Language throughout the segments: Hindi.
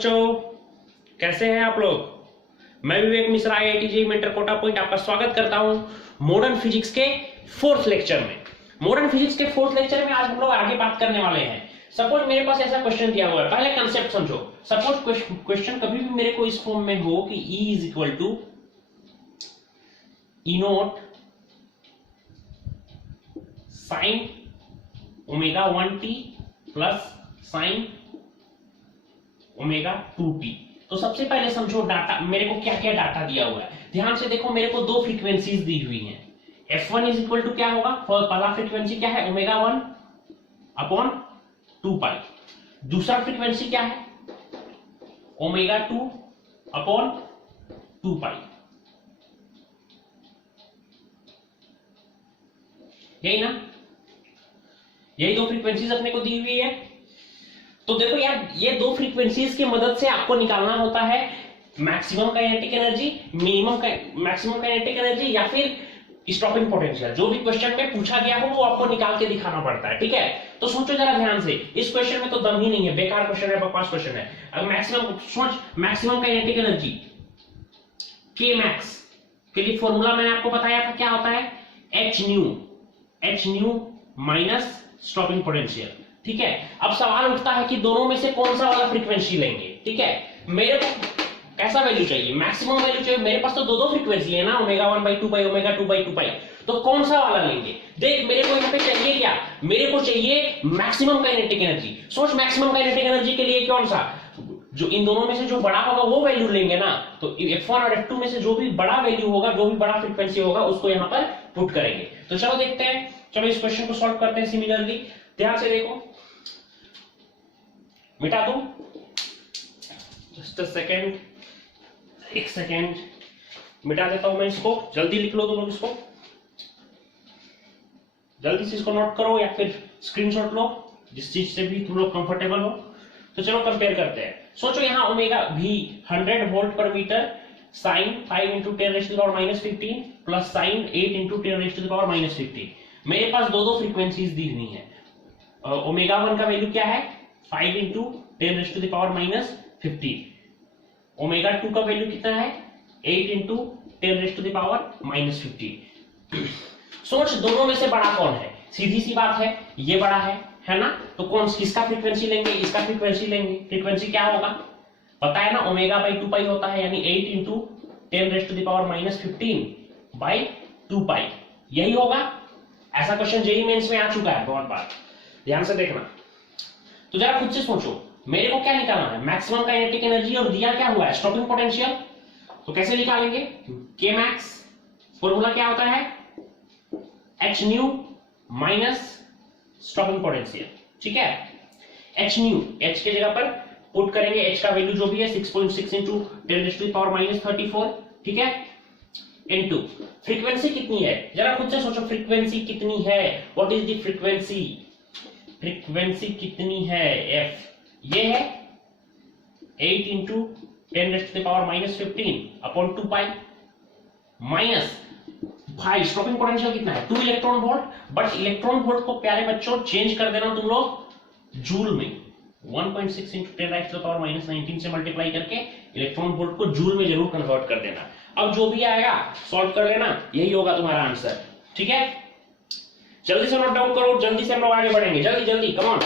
बच्चों, कैसे हैं आप लोग। मैं Vivek Mishra IIT JEE mentor Kota point आपका स्वागत करता हूं मॉडर्न फिजिक्स के फोर्थ लेक्चर में। मॉडर्न फिजिक्स के फोर्थ लेक्चर में आज हम लोग आगे बात करने वाले हैं। सपोज मेरे पास ऐसा क्वेश्चन दिया हुआ है, पहले कंसेप्ट समझो। सपोज क्वेश्चन कभी भी मेरे को इस फॉर्म में हो कि E is equal to E not sine omega 1t plus sine omega 2t। तो सबसे पहले समझो डाटा, मेरे को क्या क्या डाटा दिया हुआ है। ध्यान से देखो, मेरे को दो फ्रीक्वेंसीज दी हुई हैं। f1 इज इक्वल टू क्या होगा, पहला फ्रीक्वेंसी क्या है, ओमेगा 1 अपॉन 2 पाई। दूसरा फ्रीक्वेंसी क्या है, ओमेगा 2 अपॉन 2 पाई। यही ना, यही दो फ्रीक्वेंसीज अपने को दी हुई है। तो देखो यार, ये दो फ्रीक्वेंसीज की मदद से आपको निकालना होता है maximum kinetic energy, maximum kinetic energy या फिर स्टॉपिंग पोटेंशियल। जो भी क्वेश्चन में पूछा गया हो वो आपको निकाल के दिखाना पड़ता है, ठीक है। तो सोचो जरा ध्यान से, इस क्वेश्चन में तो दम ही नहीं है, बेकार क्वेश्चन है, बकवास क्वेश्चन है। अब मैक्सिमम काइनेटिक एनर्जी के मैक्स के लिए फॉर्मूला मैंने आपको बताया था, क्या होता है, H new minus stopping potential, ठीक है। अब सवाल उठता है कि दोनों में से कौन सा वाला फ्रीक्वेंसी लेंगे, ठीक है। मेरे को कैसा वैल्यू चाहिए, मैक्सिमम वैल्यू चाहिए। मेरे पास तो दो फ्रीक्वेंसी है ना, ओमेगा 1/2 पाई, ओमेगा 2/2 पाई। तो कौन सा वाला लेंगे। देख, मेरे को यहाँ पे चाहिए क्या, मेरे को चाहिए मैक्सिमम काइनेटिक एनर्जी। सोच, मैक्सिमम काइनेटिक एनर्जी के लिए कौन सा, जो इन दोनों में से जो बड़ा होगा वो वैल्यू लेंगे ना। तो f1 और f2 में से जो भी बड़ा वैल्यू होगा, जो भी बड़ा फ्रीक्वेंसी होगा, उसको यहाँ पर पुट करेंगे। तो चलो देखते हैं, चलो इस क्वेश्चन को सॉल्व करते हैं सिमिलरली। ध्यान से देखो, मिटा दूं, जस्ट अ सेकेंड, एक सेकेंड, मिटा देता हूं मैं इसको। जल्दी लिख लो तुम लोग, इसको जल्दी से इसको नोट करो या फिर स्क्रीनशॉट लो, जिस चीज से भी तुम लोग कंफर्टेबल हो। तो चलो कंपेयर करते हैं। सोचो यहाँ ओमेगा भी 100 वोल्ट पर मीटर साइन 5 × 10⁻⁻15 प्लस साइन 8 × 10⁻⁻15। मेरे पास दो फ्रीक्वेंसीज दी हुई है। ओमेगा 1 का वैल्यू क्या है, 5 × 10⁻⁻15। ओमेगा 2 का वैल्यू कितना है, 8 × 10⁻⁻15। सोच, दोनों में से बड़ा कौन है। सीधी सी बात है, ये बड़ा है ना। तो कौन किसका फ्रीक्वेंसी लेंगे, इसका फ्रीक्वेंसी लेंगे। फ्रीक्वेंसी क्या होगा पता है ना, ओमेगा/2 पाई होता है, यानी 8 × 10⁻⁻15/2 पाई। यही होगा। ऐसा क्वेश्चन जेईई मेंस में आ चुका है बहुत बार, ध्यान से देखना। तो जरा खुद से सोचो, मेरे को क्या निकालना है, मैक्सिमम काइनेटिक एनर्जी, और दिया क्या हुआ है, स्टॉपिंग पोटेंशियल। तो कैसे निकालेंगे, के मैक्स फॉर्मूला क्या होता है, H new minus stopping potential, ठीक है। एच न्यू, एच के जगह पर पुट करेंगे, एच का वैल्यू जो भी है 6.6 × 10⁻34, ठीक है, इनटू फ्रीक्वेंसी कितनी है। जरा खुद से सोचो, फ्रीक्वेंसी कितनी है, what is the frequency, frequency कितनी है, एफ ये है 8 × 10⁻⁻15 अपॉन 2 पाई माइनस भाई स्टॉपिंग पोटेंशियल कितना है, 2 electron volt. But electron volt को प्यारे बच्चों चेंज कर देना तुम लोग जूल में, 1.6 × 10⁻⁻19 से मल्टीप्लाई करके इलेक्ट्रॉन वोल्ट को जूल में जरूर कन्वर्ट कर देना। अब जो भी आएगा सॉल्व कर लेना, यही होगा तुम्हारा आंसर, ठीक है। जल्दी से नोट डाउन करो, जल्दी से हम लोग आगे बढ़ेंगे, जल्दी जल्दी, कम ऑन।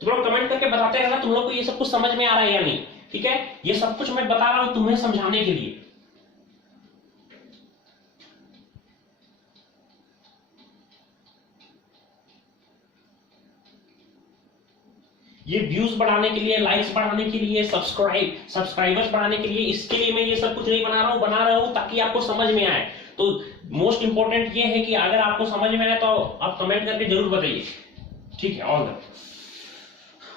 तुम लोग कमेंट करके बताते रहना तुम लोग को ये सब कुछ समझ में आ रहा है या नहीं, ठीक है। ये सब कुछ मैं बता रहा हूं तुम्हें समझाने के लिए। ये व्यूज बढ़ाने के लिए, लाइक्स बढ़ाने के लिए, सब्सक्राइबर्स बढ़ाने के लिए, इसके लिए मैं ये सब कुछ नहीं बना रहा हूं ताकि आपको समझ में आए। तो मोस्ट इंपॉर्टेंट ये है कि अगर आपको समझ में आए तो आप कमेंट करके जरूर बताइए, ठीक है। ऑल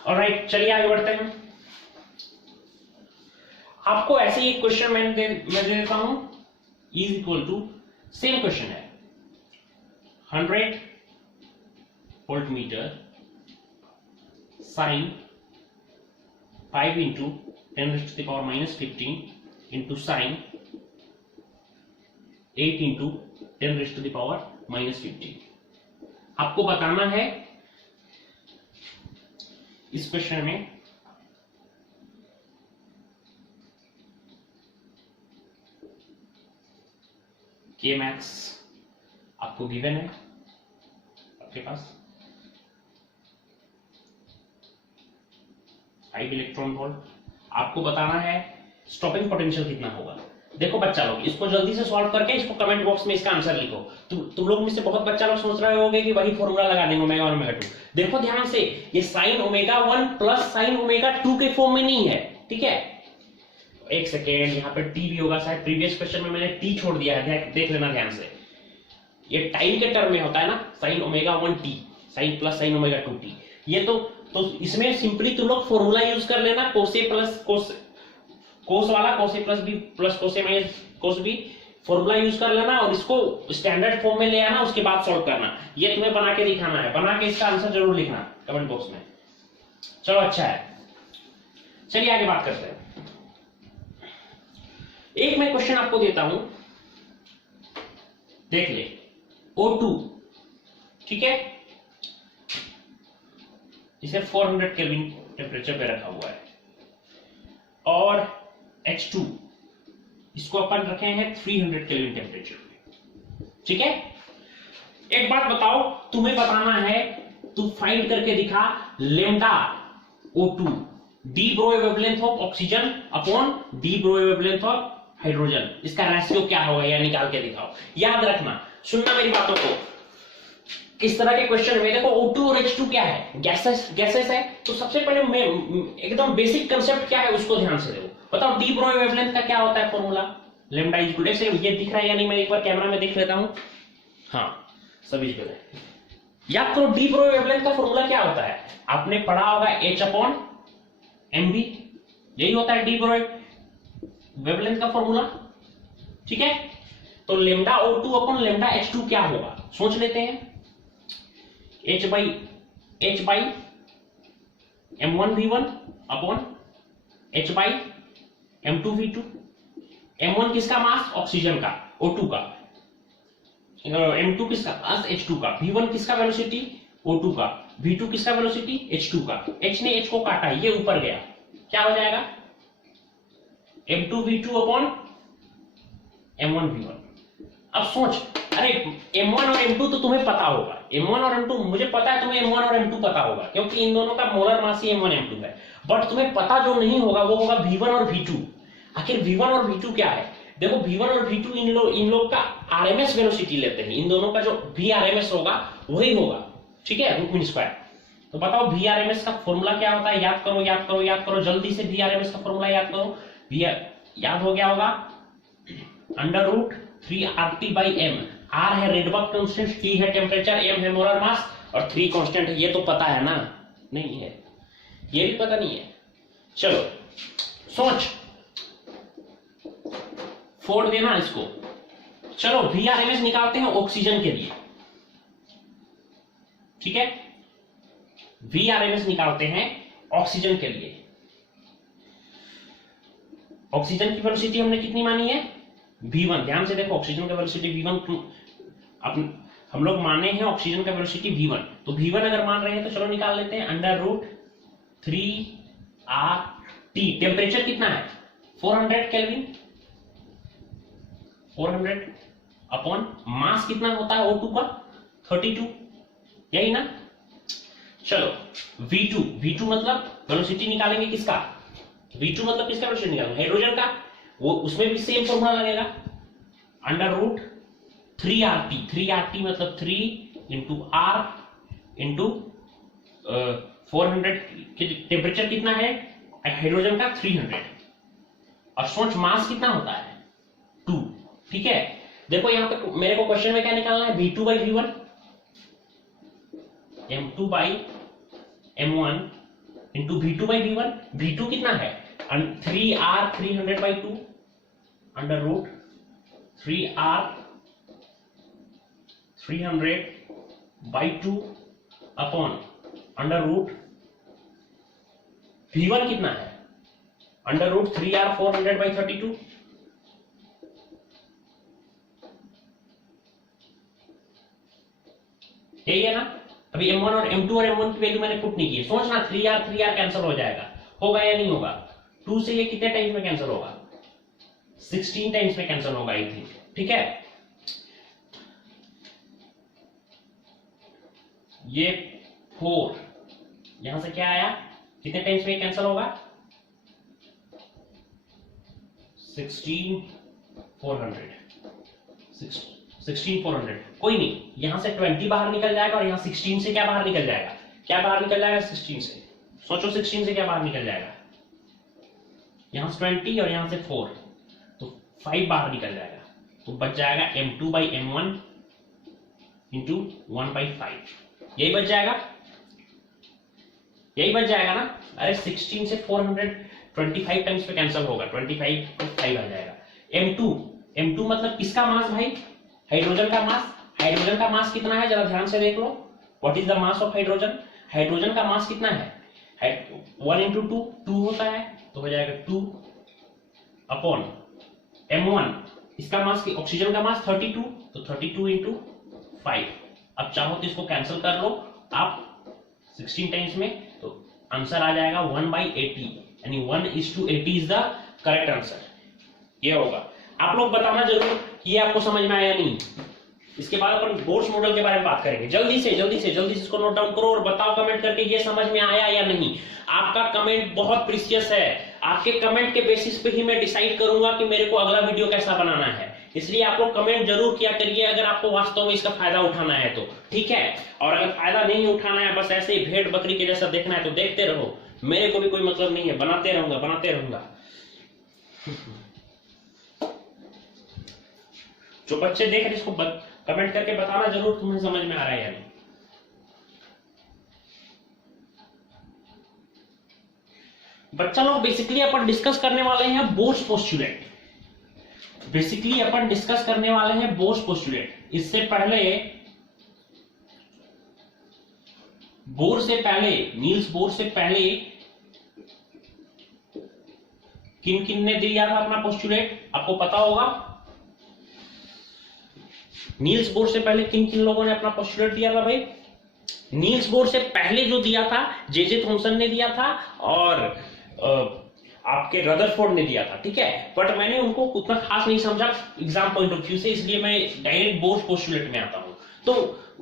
ऑलराइट, चलिए आगे बढ़ते हैं। आपको ऐसे ही एक क्वेश्चन मैं दे देता हूं, is equal to, same question है, 100 volt metre sine 5 × 10⁻⁻15 into sine 8 × 10⁻⁻15। आपको बताना है इस क्वेश्चन में के मैक्स आपको गिवन है आपके पास 5 इलेक्ट्रॉन वोल्ट, आपको बताना है स्टॉपिंग पोटेंशियल कितना होगा। देखो बच्चा लोग, इसको जल्दी से सॉल्व करके इसको कमेंट बॉक्स में इसका आंसर लिखो। तुम लोग में से बहुत बच्चा लोग सोच रहे होंगे कि वही फॉर्मूला लगा देंगे ओमेगा 1 ओमेगा 2। देखो ध्यान से, ये sign omega 1 plus sine omega 2 के फॉर्म में नहीं है, ठीक है। एक सेकेंड, यहाँ पे टी भी होगा शायद, प्रीवियस क्वेश्चन में मैंने टी छोड़ दिया है, देख लेना ध्यान से। ये टाइम के टर्म में होता है ना, sine omega 1 T, sine plus sine omega 2 T. ये तो इसमें सिंपली तुम लोग फॉर्मूला यूज कर लेना, कोसे प्लस कोस वाला, cos A plus B plus cos A minus cos B, formula use कर लेना और इसको स्टैंडर्ड फॉर्म में ले आना, उसके बाद सॉल्व करना। ये तुम्हें बना के दिखाना है, बना के इसका आंसर जरूर लिखना कमेंट बॉक्स में। चलो अच्छा है, चलिए आगे बात करते हैं। एक मैं क्वेश्चन आपको देता हूं, देख ले। O2, ठीक है, इसे 400 केल्विन टेम्परेचर पे रखा हुआ है, और H2 इसको अपन रखे हैं 300 केल्विन टेम्परेचर पे, ठीक है। एक बात बताओ, तुम्हें बताना है, तू फाइंड करके दिखा lambda O2 D bro wavelength of oxygen upon D bro wavelength of hydrogen, इसका रेशियो क्या होगा, या निकाल के दिखाओ। याद रखना, सुनना मेरी बातों को। इस तरह के क्वेश्चन में देखो O2 और H2 क्या है, गैसेस है, तो सबसे पहले मैं एकदम बेसिक कंसेप्ट क्या है उसको ध्यान से देखो। बताओ डी ब्रो वेवलेंथ का क्या होता है फॉर्मूला, लैम्डा इक्वल, ऐसे ये दिख रहा है या नहीं, मैं एक बार कैमरा में देख लेता हूं। हाँ, सभी जगह याद करो, डी ब्रो वेवलेंथ का फॉर्मूला क्या होता है, आपने पढ़ा होगा H/mv, यही होता है डी ब्रो वेवलेंथ का फॉर्मूला, ठीक है। तो lambda O2 upon lambda H2 क्या होगा, सोच लेते हैं। H by M1v1 upon H by M2v2। M1 किसका मास, ऑक्सीजन का, O2 का, M2 किसका मास, H2 का, V1 किसका वेलोसिटी, O2 का, V2 किसका वेलोसिटी, H2 का। H ने H को काटा, ये ऊपर गया, क्या हो जाएगा, M2v2 अपॉन M1v1। अब सोच, अरे M1 और M2 तो तुम्हें पता होगा, M1 और M2 मुझे पता है, तुम्हें M1 और M2 पता होगा, क्योंकि इन दोनों का मोलर मास ही M1 M2 है। बट तुम्हें पता जो नहीं होगा वो होगा V1 और V2। आखिर V1 और V2 क्या है, देखो V1 और V2 इन लोग का आरएमएस वेलोसिटी लेते हैं, इन दोनों का जो Vrms होगा वही होगा, ठीक है, रूट मीन स्क्वायर। तो बताओ Vrms का फॉर्मूला क्या होता है, याद करो याद करो याद करो, जल्दी से Vrms का फॉर्मूला याद करो। याद हो गया होगा, under root 3RT by m। R है रेडबर्ग कांस्टेंट, T है टेम्परेचर, m है मोलर मास और 3 कांस्टेंट है, ये तो पता है ना, नहीं है, ये भी पता नहीं है। चलो सोच, फोड़ देना इसको। चलो Vrms निकालते हैं ऑक्सीजन के लिए, ठीक है, Vrms निकालते हैं ऑक्सीजन के लिए। ऑक्सीजन की वेलोसिटी हमने कितनी मानी है, V1। ध्यान से देखो, ऑक्सीजन का वेलोसिटी V1, हम लोग माने हैं ऑक्सीजन का वेलोसिटी V1, तो V1 अगर मान रहे हैं तो चलो निकाल लेते हैं, अंडर रूट 3RT। टेम्परेचर कितना है, 400 केल्विन, 400 अपॉन मास कितना होता है O2 का, 32, यही ना। चलो V2 मतलब वेलोसिटी निकालेंगे किसका, V2 मतलब किसका वेलोसिटी निकालेंगे, हाइड्रोजन का, वो उसमें भी सेम फॉर्मूला लगेगा, अंडर रूट 3RT मतलब 3 इंटू R इंटू 400, टेम्परेचर कितना है हाइड्रोजन का, 300, और सोच मास कितना होता है, 2, ठीक है। देखो यहां पे मेरे को क्वेश्चन में क्या निकालना है, V2 by V1, M2 by M1 into V2 by V1। V2 कितना है, 3R 300 by 2 under root 3R 300 by 2 upon under root V1 कितना है, अंडर रूट 3R 400 बाई 32। यही है ना। अभी M1 और M2 और M1 की वैल्यू मैंने पुट नहीं की है। सोचना 3R कैंसिल हो जाएगा, होगा या नहीं होगा? 2 से ये कितने टाइम्स में कैंसिल होगा? 16 टाइम्स में कैंसिल होगा आई थिंक। ठीक है, ये 4 यहां से क्या आया, कितने टाइम्स में कैंसिल होगा? 16400। कोई नहीं, यहां से 20 बाहर निकल जाएगा और यहां 16 से क्या बाहर निकल जाएगा? क्या बाहर निकल जाएगा 16 से? सोचो 16 से क्या बाहर निकल जाएगा? यहां से 20 और यहां से 4, तो 5 बाहर निकल जाएगा, तो बच जाएगा M2/M1 इंटू 1/5। यही बच जाएगा, यही बच जाएगा ना? अरे 16 से 425 टाइम्स पे कैंसिल होगा, 25 को 5 आ जाएगा। M2 मतलब किसका मास भाई? हाइड्रोजन का मास। हाइड्रोजन का मास कितना है, जरा ध्यान से देख लो। What is the mass of hydrogen? Hydrogen का मास कितना है? 1 इंटू 2 होता है, तो हो जाएगा 2 अपॉन M1। इसका मास, ऑक्सीजन का मास 32, तो 32 इंटू 5। अब चाहो तो इसको कैंसिल कर लो आप 16 टाइम्स में, तो आंसर आ जाएगा 1/80, यानी 1:80 इज द करेक्ट आंसर। ये होगा। आप लोग बताना जरूर कि ये आपको समझ में आया नहीं। इसके बाद अपन बोर्स मॉडल के बारे में बात करेंगे। जल्दी से इसको नोट डाउन करो और बताओ कमेंट करके ये समझ में आया या नहीं। आपका कमेंट बहुत प्रीशियस है, आपके कमेंट के बेसिस पे ही मैं डिसाइड करूंगा कि मेरे को अगला वीडियो कैसा बनाना है। इसलिए आप लोग कमेंट जरूर किया करिए अगर आपको वास्तव में इसका फायदा उठाना है तो, ठीक है। और अगर फायदा नहीं उठाना है, बस ऐसे ही भेड़ बकरी के जैसा देखना है, तो देखते रहो, मेरे को भी कोई मतलब नहीं है, बनाते रहूंगा। जो बच्चे देख रहे इसको कमेंट करके बताना जरूर तुम्हें समझ में आ रहा है या नहीं। बच्चा लोग बेसिकली अपन डिस्कस करने वाले हैं बोर्स पोस्टुलेट। इससे पहले नील्स बोर से पहले किन ने दिया था अपना पोस्टुलेट, आपको पता होगा। नील्स बोर से पहले किन लोगों ने अपना पोस्टुलेट दिया था भाई? नील्स बोर से पहले जो दिया था जे थॉमसन ने दिया था और आपके रदरफोर्ड ने दिया था, ठीक है। बट मैंने उनको उतना खास नहीं समझा एग्जाम पॉइंट ऑफ व्यू से, इसलिए मैं डायरेक्ट बोर्स पोस्टुलेट में आता हूं। तो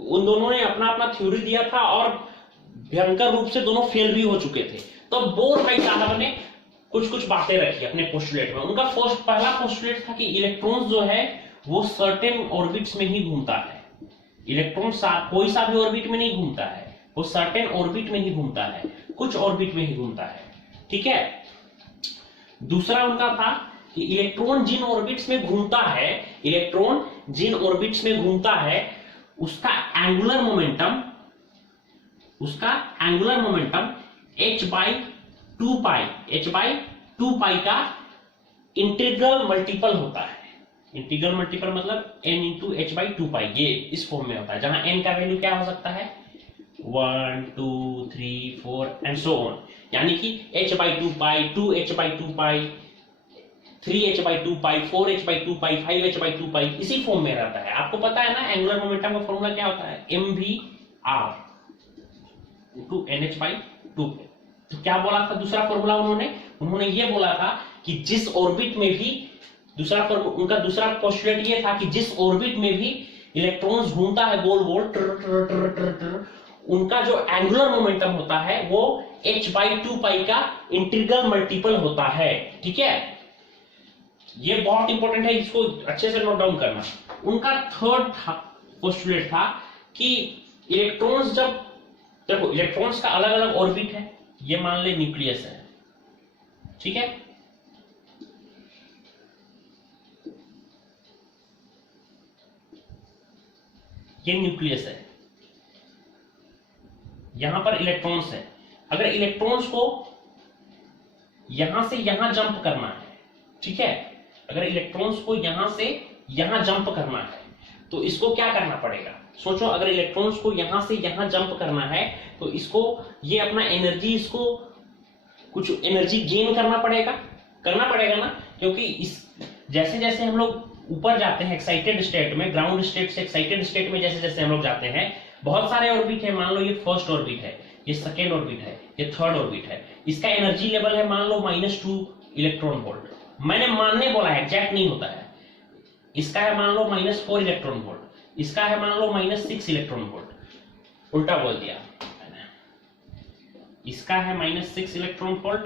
उन दोनों ने अपना थ्योरी दिया था और भयंकर रूप से दोनों फेल भी हो चुके थे। तो बोर भाई साहब ने कुछ बातें रखी अपने पोस्टुलेट में। उनका पहला पोस्टुलेट था कि इलेक्ट्रॉन जो है वो सर्टेन ऑर्बिट्स में ही घूमता है। इलेक्ट्रॉन कोई सा भी ऑर्बिट में नहीं घूमता है, वो सर्टेन ऑर्बिट में ही घूमता है, कुछ ऑर्बिट में ही घूमता है, ठीक है। दूसरा उनका था कि इलेक्ट्रॉन जिन ऑर्बिट्स में घूमता है, उसका एंगुलर मोमेंटम h/2 का इंटीग्रल मल्टीपल होता है। इंटीग्रल मल्टीपल मतलब n इंटू h/2, ये इस फॉर्म में होता है, जहां n का वैल्यू क्या हो सकता है 1 2 3 4 एंड सो ऑन। यानी कि h/2, 2h/2, 3h/2, 4h/2, 5h/2 इसी फॉर्म में रहता है। आपको पता है ना एंगुलर मोमेंटम का फॉर्मूला क्या होता है, mvr * nh/2। तो क्या बोला था दूसरा फॉर्मूला उन्होंने ये बोला था कि जिस ऑर्बिट में भी उनका दूसरा पोस्टुलेट ये था कि जिस ऑर्बिट में भी इलेक्ट्रॉन्स घूमता है गोल गोल, उनका जो एंगुलर मोमेंटम होता है वो h/2 का इंटीग्रल मल्टीपल होता है, ठीक है। ये बहुत इंपॉर्टेंट है, इसको अच्छे से नोट डाउन करना। उनका थर्ड पोस्टुलेट था कि इलेक्ट्रॉन्स देखो इलेक्ट्रॉन्स का अलग अलग ऑर्बिट है, ये मान ले न्यूक्लियस है, ठीक है। ये न्यूक्लियस है, यहां पर इलेक्ट्रॉन्स है। अगर इलेक्ट्रॉन्स को यहां से यहां जंप करना है, ठीक है, अगर इलेक्ट्रॉन्स को यहां से यहां जंप करना है तो इसको क्या करना पड़ेगा, सोचो। अगर इलेक्ट्रॉन्स को यहां से यहां जंप करना है तो इसको ये अपना एनर्जी, इसको कुछ एनर्जी गेन करना पड़ेगा ना, क्योंकि जैसे जैसे हम लोग ऊपर जाते हैं एक्साइटेड स्टेट में, ग्राउंड स्टेट से एक्साइटेड स्टेट में जैसे जैसे हम लोग जाते हैं बहुत सारे ऑर्बिट है, मान लो ये फर्स्ट ऑर्बिट है, ये सेकेंड ऑर्बिट है, ये थर्ड ऑर्बिट है, इसका एनर्जी लेवल है मान लो -2 इलेक्ट्रॉन वोल्ट। मैंने मानने बोला है, एग्जैक्ट नहीं होता है। इसका है मान लो -4 इलेक्ट्रॉन वोल्ट, इसका है मान लो -6 इलेक्ट्रॉन वोल्ट, उल्टा बोल दिया। इसका है -6 इलेक्ट्रॉन वोल्ट,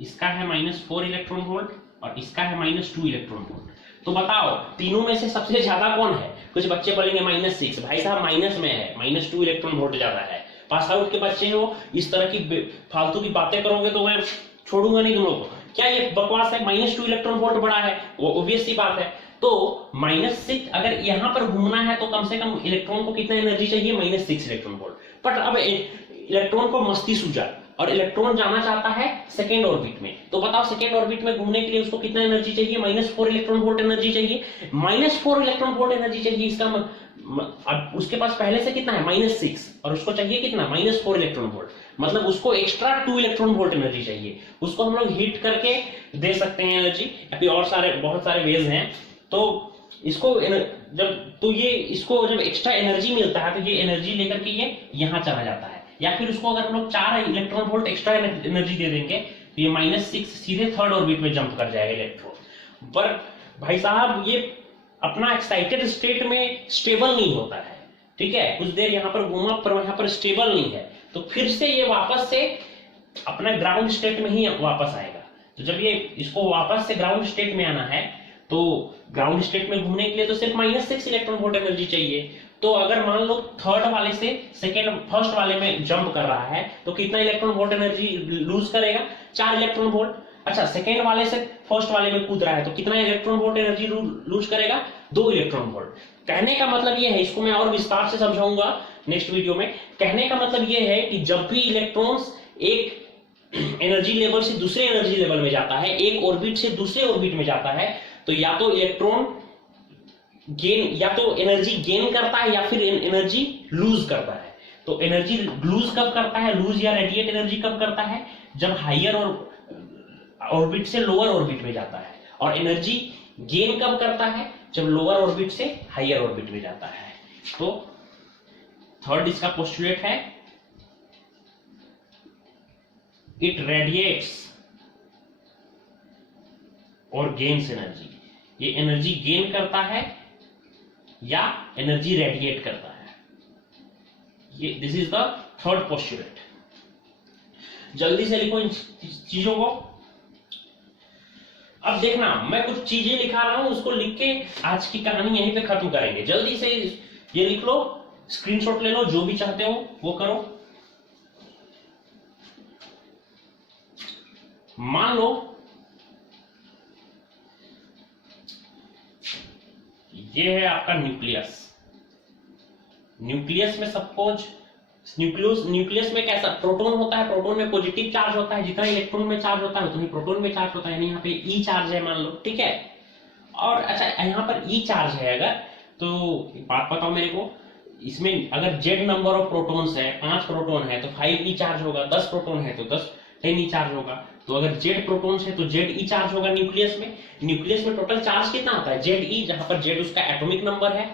इसका है -4 इलेक्ट्रॉन वोल्ट और इसका है -2 इलेक्ट्रॉन वोल्ट। तो बताओ तीनों में से सबसे ज्यादा कौन है? कुछ बच्चे बोलेंगे -6, भाई साहब माइनस में है, -2 इलेक्ट्रॉन वोल्ट ज्यादा है। पास आउट के बच्चे हो, इस तरह की फालतू की बातें करोगे तो मैं छोड़ूंगा नहीं तुम लोगों को। क्या ये बकवास है? -2 इलेक्ट्रॉन वोल्ट बड़ा है, वो ऑब्वियस सी बात है। तो -6 अगर यहां पर घूमना है तो कम से कम इलेक्ट्रॉन को कितना एनर्जी चाहिए? -6 इलेक्ट्रॉन वोल्ट। बट अब इलेक्ट्रॉन को मस्ती सूझा और इलेक्ट्रॉन जाना चाहता है सेकेंड ऑर्बिट में। तो बताओ सेकेंड ऑर्बिट में घूमने के लिए उसको कितना एनर्जी चाहिए? -4 इलेक्ट्रॉन वोल्ट एनर्जी चाहिए। -4 इलेक्ट्रॉन वोल्ट एनर्जी चाहिए, इसका अब उसके पास पहले से कितना है? -6 और उसको चाहिए कितना? -4 इलेक्ट्रॉन वोल्ट। मतलब उसको एक्स्ट्रा 2 इलेक्ट्रॉन वोल्ट एनर्जी चाहिए। उसको हम लोग हीट करके दे सकते हैं एनर्जी, या फिर और सारे बहुत सारे वेज हैं। तो इसको इसको जब एक्स्ट्रा एनर्जी मिलता है तो ये एनर्जी लेकर के ये यहां चला जाता है। या फिर उसको अगर हम लोग 4 इलेक्ट्रॉन वोल्ट एक्स्ट्रा एनर्जी दे देंगे तो ये -6 सीधे थर्ड ऑर्बिट में जंप कर जाएगा इलेक्ट्रॉन। पर भाई साहब ये अपना एक्साइटेड स्टेट में स्टेबल नहीं होता है, ठीक है? कुछ देर यहाँ पर घूमा पर यहाँ पर स्टेबल नहीं है, तो फिर से ये वापस से अपना ग्राउंड स्टेट में ही वापस आएगा। तो जब ये इसको वापस से ग्राउंड स्टेट में आना है तो ग्राउंड स्टेट में घूमने के लिए तो सिर्फ -6 इलेक्ट्रॉन वोल्ट एनर्जी चाहिए। तो अगर मान लो थर्ड वाले से फर्स्ट वाले में जंप कर रहा है तो कितना इलेक्ट्रॉन वोल्ट एनर्जी लूज करेगा? 4 इलेक्ट्रॉन वोल्ट। अच्छा, सेकेंड वाले से फर्स्ट वाले में कूद रहा है तो कितना इलेक्ट्रॉन वोल्ट एनर्जी लूज करेगा? 2 इलेक्ट्रॉन वोल्ट। कहने का मतलब यह है, इसको मैं और विस्तार से समझाऊंगा नेक्स्ट वीडियो में। कहने का मतलब यह है कि जब भी इलेक्ट्रॉन्स एक एनर्जी लेवल से दूसरे एनर्जी लेवल में जाता है, एक ऑर्बिट से दूसरे ऑर्बिट में जाता है, तो या तो इलेक्ट्रॉन गेन, या तो एनर्जी गेन करता है या फिर एनर्जी लूज करता है। तो एनर्जी लूज कब करता है? लूज या रेडिएट एनर्जी कब करता है? जब हायर ऑर्बिट से लोअर ऑर्बिट में जाता है। और एनर्जी गेन कब करता है? जब लोअर ऑर्बिट से हायर ऑर्बिट में जाता है। तो थर्ड इसका पोस्टुलेट है, इट रेडिएट्स और गेन्स एनर्जी। ये एनर्जी गेन करता है या एनर्जी रेडिएट करता है। ये this is the third postulate. जल्दी से लिखो इन चीजों को। अब देखना, मैं कुछ चीजें लिखा रहा हूं, उसको लिख के आज की कहानी यहीं पे खत्म करेंगे। जल्दी से ये लिख लो, स्क्रीनशॉट ले लो, जो भी चाहते हो वो करो। मान लो ये है आपका न्यूक्लियस। न्यूक्लियस में सपोज न्यूक्लियस में कैसा प्रोटॉन होता है? प्रोटॉन में पॉजिटिव चार्ज होता है, जितना इलेक्ट्रॉन में चार्ज होता है उतना ही प्रोटॉन में चार्ज होता है। यानी यहाँ पे ई चार्ज है मान लो, ठीक है? और अच्छा, यहाँ पर ई चार्ज है अगर, तो बात बताओ मेरे को, इसमें अगर जेड नंबर ऑफ प्रोटॉन्स है, 5 प्रोटॉन है तो 5 ई चार्ज होगा, 10 प्रोटॉन है तो 10 ई चार्ज होगा। तो अगर जेड प्रोटॉन्स है तो जेड ई चार्ज होगा न्यूक्लियस में। न्यूक्लियस में टोटल चार्ज कितना होता है? जेड ई, जहां पर जेड उसका एटॉमिक नंबर है।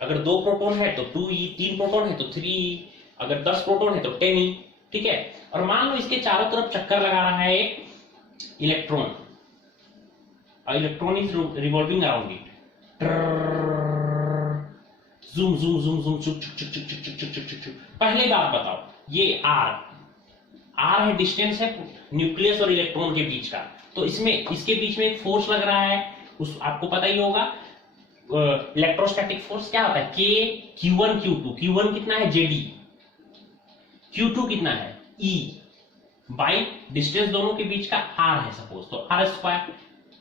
अगर 2 प्रोटॉन है तो 2e, 3 प्रोटॉन है तो 3e, अगर 10 प्रोटॉन है तो 10e, ठीक है? और मान लो इसके चारों तरफ चक्कर लगा रहा है एक electron, electron is revolving around it, zoom zoom zoom zoom चुक चुक चुक चुक चुक चुक चुक चुक चुक। पहले बात बताओ, ये आर है, डिस्टेंस है न्यूक्लियस और इलेक्ट्रॉन के बीच का। तो इसमें इसके बीच में एक फोर्स लग रहा है, उस आपको पता ही होगा, इलेक्ट्रोस्टैटिक फोर्स क्या होता है? K Q1 Q2। Q1 कितना है? JD। Q2 कितना है? E बाई डिस्टेंस दोनों के बीच का R है सपोज, तो R स्क्वायर,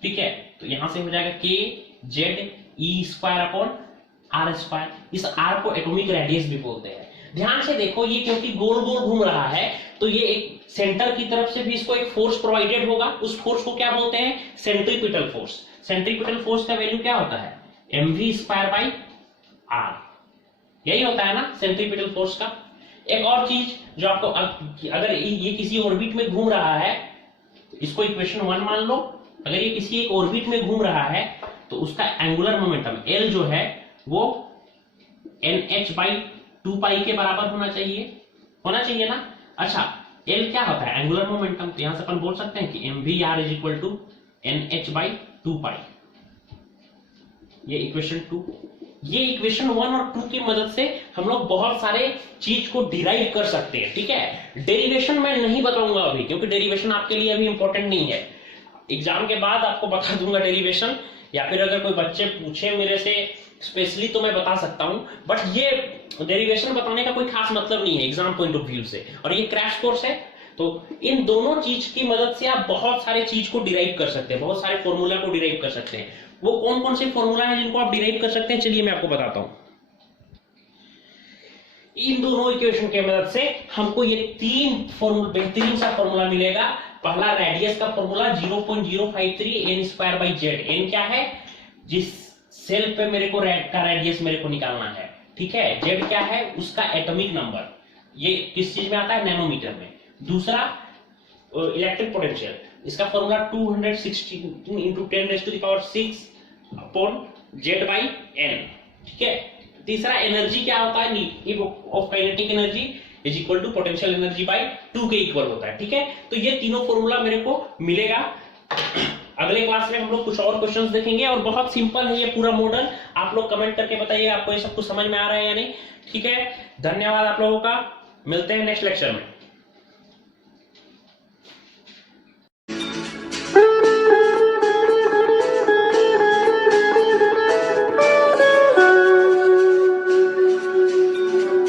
ठीक है? तो यहां से हो जाएगा K Z E square upon R square. इस R को एटॉमिक रेडियस भी बोलते हैं। ध्यान से देखो, ये क्योंकि गोल गोल घूम रहा है तो ये एक सेंटर की तरफ से भी इसको एक फोर्स प्रोवाइडेड होगा। उस फोर्स को क्या बोलते हैं? Centripetal force. सेंट्रीपिटल फोर्स का वैल्यू क्या होता है? mv square by r। यही होता है ना सेंट्रीपिटल फोर्स का। एक और चीज जो आपको, अगर ये किसी ऑर्बिट में घूम रहा है, इसको इक्वेशन 1 मान लो। अगर ये किसी एक ऑर्बिट में घूम रहा है तो उसका एंगुलर मोमेंटम L जो है वो nh/2 2 पाई के बराबर होना चाहिए ना। अच्छा, एल क्या होता है? Angular momentum. तो यहां से अपन बोल सकते हैं कि mvr is equal to nh by 2 pi. ये इक्वेशन 2। ये इक्वेशन 1 और 2 की मदद से हम लोग बहुत सारे चीज को डिराइव कर सकते हैं, ठीक है। डेरिवेशन मैं नहीं बताऊंगा अभी, क्योंकि डेरिवेशन आपके लिए अभी इंपॉर्टेंट नहीं है। एग्जाम के बाद आपको बता दूंगा डेरिवेशन, या फिर अगर कोई बच्चे पूछे मेरे से स्पेशली तो मैं बता सकता हूं, बट ये डेरिवेशन बताने का कोई खास मतलब नहीं है एग्जाम पॉइंट ऑफ व्यू से। और ये क्रैश कोर्स है, तो इन दोनों चीज की मदद से आप बहुत सारे चीज को डिराइव कर सकते हैं, बहुत सारे फॉर्मूला को डिराइव कर सकते हैं। वो कौन कौन से फॉर्मूला है जिनको आप डिराइव कर सकते हैं, चलिए मैं आपको बताता हूं। इन दोनों इक्वेशन के मदद से हमको ये 3 फॉर्मूला, बेहतरीन सा फॉर्मूला मिलेगा। पहला रेडियस का formula 0.053 n square by Z. N क्या है? जिस सेल पे मेरे को का रेडियस मेरे को निकालना है, ठीक है। जेड क्या है? उसका एटॉमिक नंबर। ये किस चीज में आता है? नैनोमीटर में। दूसरा इलेक्ट्रिक पोटेंशियल, इसका formula 216 into 10⁶ upon Z by N, ठीक है। तीसरा एनर्जी क्या होता है? Of kinetic energy is equal to potential energy by 2 के इक्वल होता है, ठीक है। तो ये तीनों फॉर्मूला मेरे को मिलेगा। अगले क्लास में हम लोग कुछ और क्वेश्चंस देखेंगे, और बहुत सिंपल है ये पूरा मॉडल। आप लोग कमेंट करके बताइए आपको ये सब कुछ समझ में आ रहा है या नहीं, ठीक है। धन्यवाद आप लोगों का, मिलते हैं नेक्स्ट लेक्चर में।